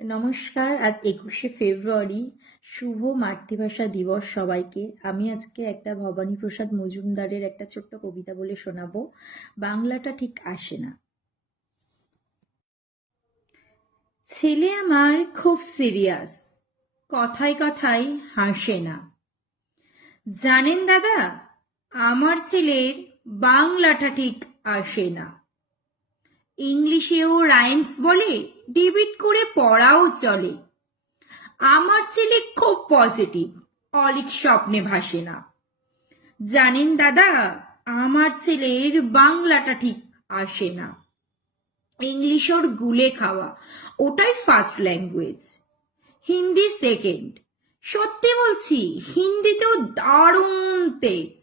নমস্কার। আজ 21শে ফেব্রুয়ারি, শুভ মাতৃভাষা দিবস সবাইকে। আমি আজকে একটা ভবানীপ্রসাদ মজুমদারের একটা ছোট্ট কবিতা বলে শোনাবো। বাংলাটা ঠিক আসে না। ছেলে আমার খুব সিরিয়াস, কথায় কথায় হাসে না। জানেন দাদা, আমার ছেলের বাংলাটা ঠিক আসে না। ইংলিশেও রাইমস বলে, ডিবিট করে পড়াও চলে। আমার ছেলে খুব পজিটিভ, অলিক স্বপ্নে ভাসে না। জানেন দাদা, আমার ছেলের বাংলাটা ঠিক আসে না। ইংলিশ ওর গুলে খাওয়া, ওটাই ফার্স্ট ল্যাঙ্গুয়েজ, হিন্দি সেকেন্ড। সত্যি বলছি, হিন্দিতেও দারুণ তেজ।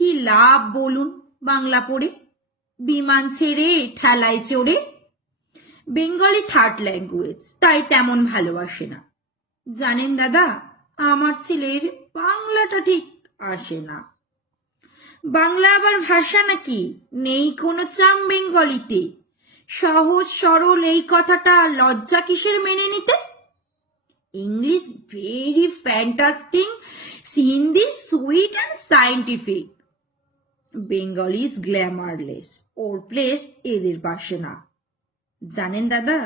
কি লাভ বলুন বাংলা পড়ে, বিমান ছেড়ে ঠেলায় চড়ে। বেঙ্গলি থার্ড ল্যাঙ্গুয়েজ, তাই তেমন ভালোবাসে না। জানেন দাদা, আমার ছেলের বাংলাটা ঠিক আসে না। বাংলা আবার ভাষা নাকি, নেই কোনো চাম বেঙ্গলিতে। সহজ সরল এই কথাটা লজ্জা কিসের মেনে নিতে। English very fantastic, Hindi sweet and scientific. Bengali is glamourless, or place এদের পাশে না। জানেন দাদা,